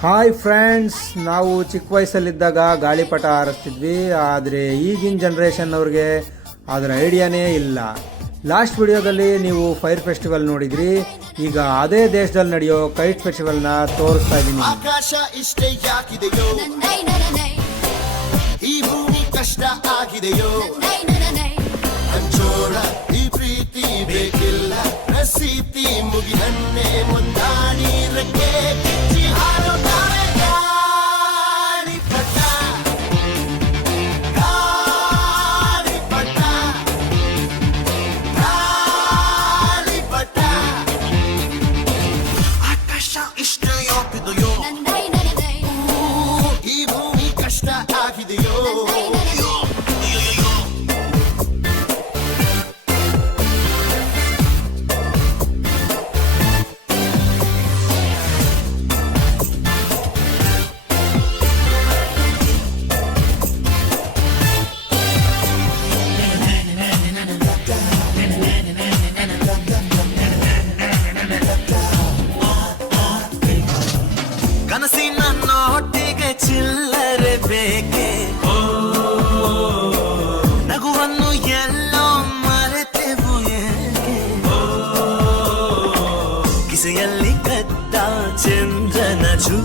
Hi friends, ನಾವು ಚಿಕ್ಕ ವಯಸ್ಸಲ್ಲಿದ್ದಾಗ ಗಾಳಿಪಟ ಹಾರಿಸ್ತಿದ್ವಿ. ಆದರೆ ಈಗಿನ ಜನ್ರೇಷನ್ ಅವ್ರಿಗೆ ಅದರ ಐಡಿಯಾನೇ ಇಲ್ಲ. ಲಾಸ್ಟ್ ವಿಡಿಯೋದಲ್ಲಿ ನೀವು ಫೈರ್ ಫೆಸ್ಟಿವಲ್ ನೋಡಿದ್ರಿ. ಈಗ ಅದೇ ದೇಶದಲ್ಲಿ ನಡೆಯೋ ಕೈಟ್ ಫೆಸ್ಟಿವಲ್ನ ತೋರಿಸ್ತಾ ಇದ್ದೀನಿ. ಆಕಾಶ ಇಷ್ಟೇ ಯಾಕಿದೆಯೋ, ಈ ಭೂಮಿ ಕಷ್ಟ ಆಗಿದೆಯೋ, ಹಂಚೋಳ ಈ ಪ್ರೀತಿ ಬೇಕಿಲ್ಲ, ಪ್ರಸೀತಿ ಮುಗಿದನ್ನೇ ಮುಂದಾಡಿ ರೆಕ್ಕೆ ಕಿಚ್ಚಿ ಹಾರುತ್ತಾರೆ ಗಾಳಿಪಟ, ಗಾಳಿಪಟ, ಗಾಳಿಪಟ. ಆಕಾಶ ಇಷ್ಟೇ ಯಾಕಿದೆಯೋ, ಈ ಭೂಮಿ ಕಷ್ಟ ಆಗಿದೆಯೋ. ಕನಸಿನ ನೋಟಿಗೆ ಚಿಲ್ಲರೆ ಬೇಕೆ, ನಗುವನ್ನು ಎಲ್ಲೋ ಮರೆತೆವು ಏಕೆ, ಕಿಸೆಯಲ್ಲಿ ಕದ್ದ ಚಂದ್ರನ ಚೂ